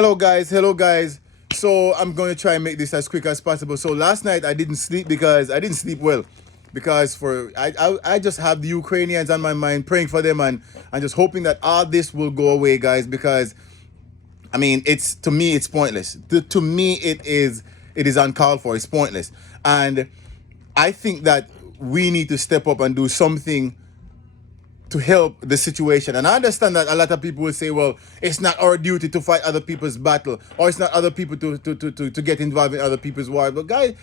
Hello guys. So I'm going to try and make this as quick as possible. So last night I didn't sleep because I didn't sleep well because I just have the Ukrainians on my mind, praying for them and just hoping that all this will go away, guys. Because I mean, it's to me it's pointless. To me it is uncalled for. It's pointless, and I think that we need to step up and do something to help the situation. And I understand that a lot of people will say, well, it's not our duty to fight other people's battle, or it's not other people to get involved in other people's war. But guys,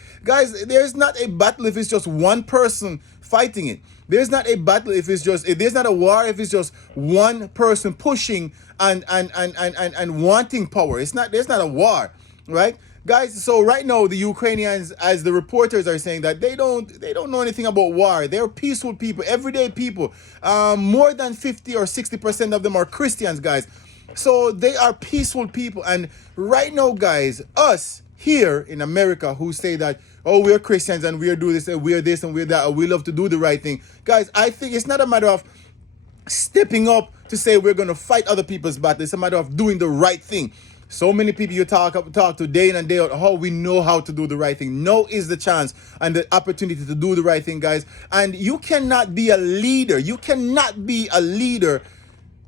there's not a battle if it's just one person fighting it. There's not a battle if there's not a war if it's just one person pushing and wanting power. There's not a war, right? Guys, so right now the Ukrainians, as the reporters are saying, that they don't know anything about war. They're peaceful people, everyday people. More than 50 or 60% of them are Christians, guys. So they are peaceful people. And right now, guys, us here in America who say that, oh, we're Christians and we're doing this and we're this and we're that, and we love to do the right thing. Guys, I think it's not a matter of stepping up to say we're going to fight other people's battle. It's a matter of doing the right thing. So many people you talk to day in and day out, how we know how to do the right thing. Now is the chance and the opportunity to do the right thing, guys. And you cannot be a leader. You cannot be a leader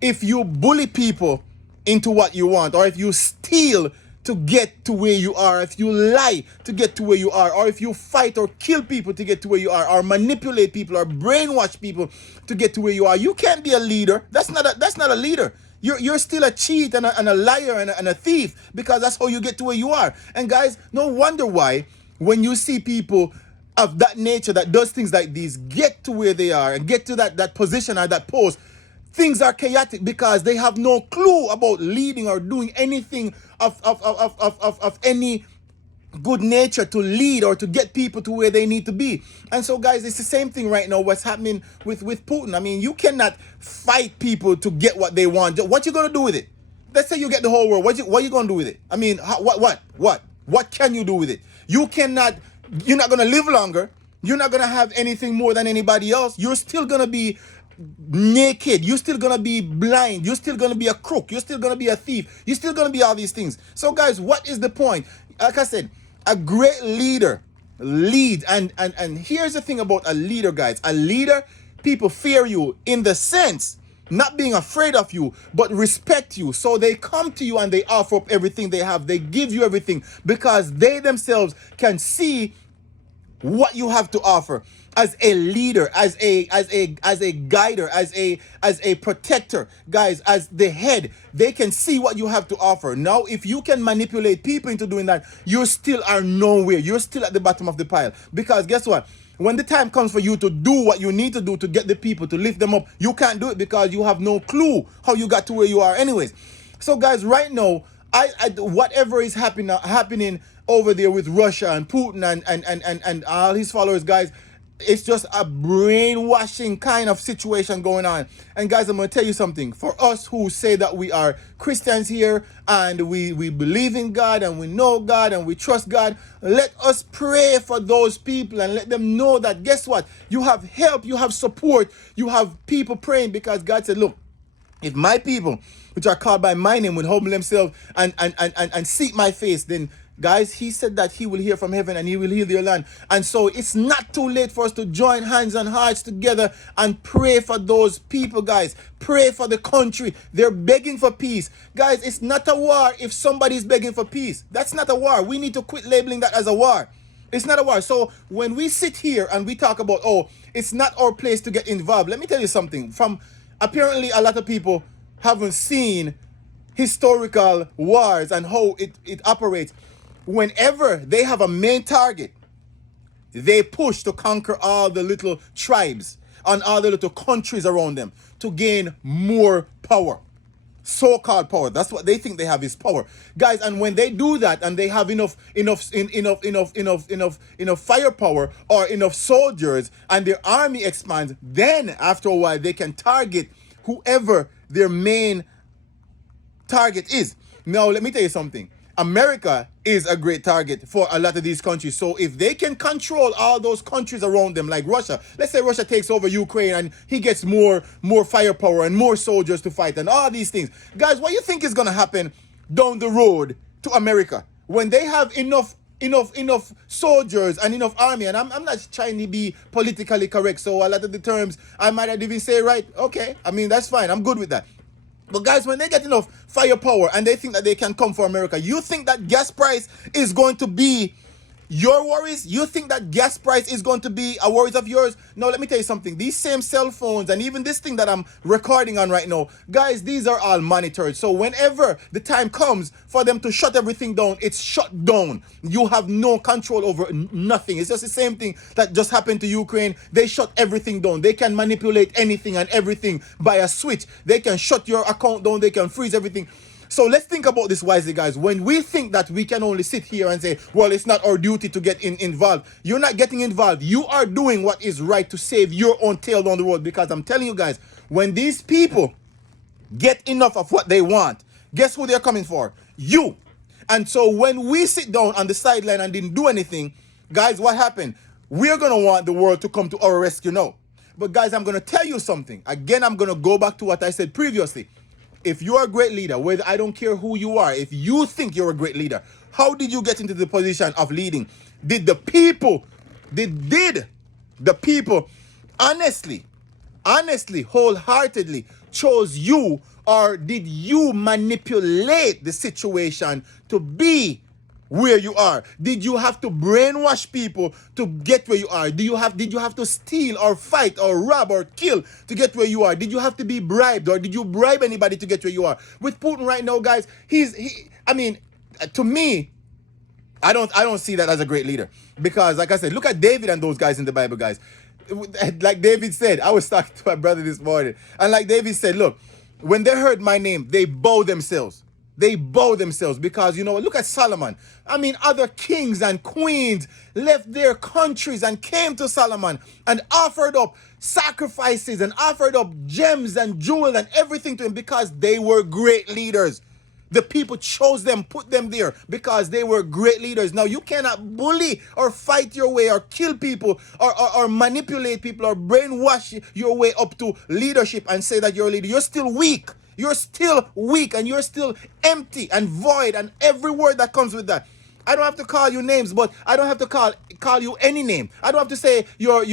if you bully people into what you want, or if you steal to get to where you are, if you lie to get to where you are, or if you fight or kill people to get to where you are, or manipulate people or brainwash people to get to where you are. You can't be a leader. That's not a leader. You're still a cheat and a liar and a thief, because that's how you get to where you are. And guys, no wonder why when you see people of that nature that does things like these get to where they are and get to that position or that post, things are chaotic because they have no clue about leading or doing anything of any good nature to lead or to get people to where they need to be. And so, guys, it's the same thing right now what's happening with Putin. I mean, you cannot fight people to get what they want. What you gonna do with it? Let's say you get the whole world. What you gonna do with it? I mean, what can you do with it? You're not gonna live longer. You're not gonna have anything more than anybody else. You're still gonna be naked. You're still gonna be blind. You're still gonna be a crook. You're still gonna be a thief. You're still gonna be all these things. So, guys, what is the point? Like I said, a great leader leads. And here's the thing about a leader, guys. A leader, people fear you in the sense, not being afraid of you, but respect you. So they come to you and they offer up everything they have. They give you everything because they themselves can see what you have to offer as a leader, as a guider, as a protector, guys, as the head. They can see what you have to offer. Now, if you can manipulate people into doing that, you still are nowhere. You're still at the bottom of the pile. Because guess what? When the time comes for you to do what you need to do to get the people, to lift them up, you can't do it because you have no clue how you got to where you are anyways. So, guys, right now, whatever is happening over there with Russia and Putin and all his followers, guys, it's just a brainwashing kind of situation going on. And guys, I'm going to tell you something. For us who say that we are Christians here and we believe in God and we know God and we trust God, let us pray for those people and let them know that, guess what? You have help, you have support, you have people praying, because God said, look, if my people, which are called by my name, would humble themselves and seek my face, then, guys, he said that he will hear from heaven and he will heal their land. And so it's not too late for us to join hands and hearts together and pray for those people, guys. Pray for the country. They're begging for peace. Guys, it's not a war if somebody's begging for peace. That's not a war. We need to quit labeling that as a war. It's not a war. So when we sit here and we talk about, oh, it's not our place to get involved, let me tell you something. Apparently, a lot of people haven't seen historical wars and how it operates. Whenever they have a main target, they push to conquer all the little tribes and all the little countries around them to gain more power. So-called power. That's what they think they have, is power, guys. And when they do that and they have enough firepower or enough soldiers and their army expands, then after a while they can target whoever their main target is. Now, let me tell you something. America is a great target for a lot of these countries. So if they can control all those countries around them, like Russia, let's say Russia takes over Ukraine and he gets more firepower and more soldiers to fight and all these things. Guys, what do you think is going to happen down the road to America. When they have enough soldiers and enough army, and I'm not trying to be politically correct, so a lot of the terms I might not even say right. Okay, I mean, that's fine, I'm good with that. But guys, when they get enough firepower and they think that they can come for America, you think that gas price is going to be your worries? You think that gas price is going to be a worries of yours? No, let me tell you something. These same cell phones and even this thing that I'm recording on right now, guys, these are all monitored. So whenever the time comes for them to shut everything down, it's shut down. You have no control over nothing. It's just the same thing that just happened to Ukraine. They shut everything down. They can manipulate anything and everything by a switch. They can shut your account down. They can freeze everything. So let's think about this wisely, guys. When we think that we can only sit here and say, well, it's not our duty to get involved, you're not getting involved. You are doing what is right to save your own tail down the road. Because I'm telling you guys, when these people get enough of what they want, guess who they're coming for? You. And so when we sit down on the sideline and didn't do anything, guys, what happened? We're going to want the world to come to our rescue now. But guys, I'm going to tell you something. Again, I'm going to go back to what I said previously. If you're a great leader, whether I don't care who you are, if you think you're a great leader, how did you get into the position of leading? Did the people honestly, wholeheartedly chose you, or did you manipulate the situation to be where you are? Did you have to brainwash people to get where you are? Did you have to steal or fight or rob or kill to get where you are? Did you have to be bribed, or did you bribe anybody to get where you are? With Putin right now, guys, I mean, to me, I don't see that as a great leader. Because like I said, look at David and those guys in the Bible, guys. Like David said, I was talking to my brother this morning, and like David said, look, when they heard my name, they bow themselves. They bow themselves because, you know, look at Solomon. I mean, other kings and queens left their countries and came to Solomon and offered up sacrifices and offered up gems and jewels and everything to him because they were great leaders. The people chose them, put them there because they were great leaders. Now, you cannot bully or fight your way or kill people or manipulate people or brainwash your way up to leadership and say that you're a leader. You're still weak. You're still weak and you're still empty and void and every word that comes with that. I don't have to call you names, but I don't have to call you any name. I don't have to say you're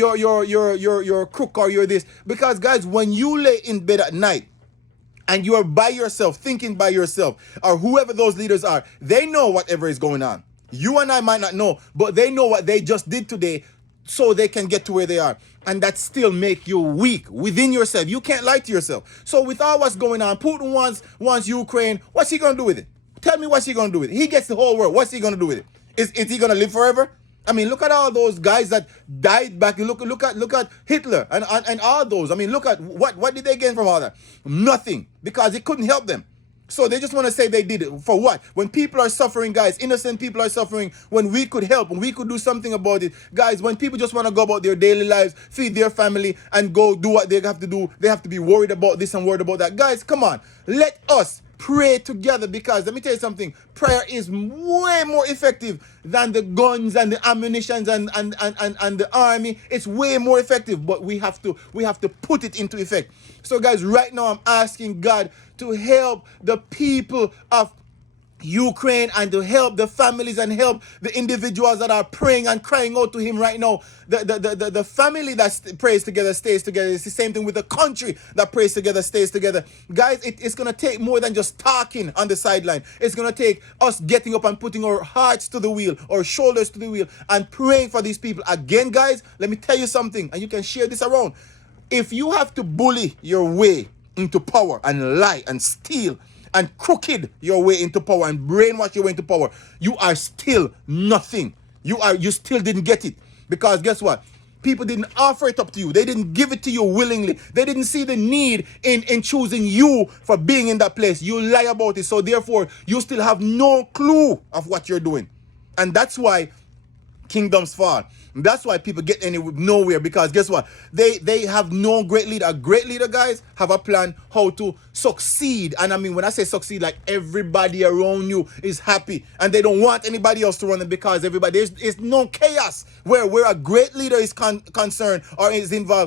crook or you're this. Because guys, when you lay in bed at night and you're by yourself, thinking by yourself, or whoever those leaders are, they know whatever is going on. You and I might not know, but they know what they just did today so they can get to where they are. And that still make you weak within yourself. You can't lie to yourself. So with all what's going on, Putin wants Ukraine. What's he going to do with it? Tell me what's he going to do with it. He gets the whole world. What's he going to do with it? Is he going to live forever? I mean, look at all those guys that died back. Look at Hitler and all those. I mean, look at what did they gain from all that? Nothing, because it couldn't help them. So they just want to say they did it. For what? When people are suffering, guys, innocent people are suffering, when we could help, when we could do something about it. Guys, when people just want to go about their daily lives, feed their family, and go do what they have to do, they have to be worried about this and worried about that. Guys, come on. Let us pray together, because let me tell you something, prayer is way more effective than the guns and the ammunitions and the army. It's way more effective, but we have to put it into effect. So guys, right now I'm asking God to help the people of Ukraine and to help the families and help the individuals that are praying and crying out to him right now. The family that prays together stays together. It's the same thing with the country that prays together stays together. Guys, it's going to take more than just talking on the sideline. It's going to take us getting up and putting our hearts to the wheel, our shoulders to the wheel, and praying for these people. Again, guys, let me tell you something, and you can share this around. If you have to bully your way into power and lie and steal and crooked your way into power and brainwash your way into power, you are still nothing. You still didn't get it. Because guess what? People didn't offer it up to you. They didn't give it to you willingly. They didn't see the need in choosing you for being in that place. You lie about it. So therefore, you still have no clue of what you're doing. And that's why kingdoms fall. That's why people get nowhere, because guess what? They have no great leader. A great leader, guys, have a plan how to succeed. And I mean, when I say succeed, like everybody around you is happy and they don't want anybody else to run it, because everybody, there's no chaos where a great leader is concerned or is involved.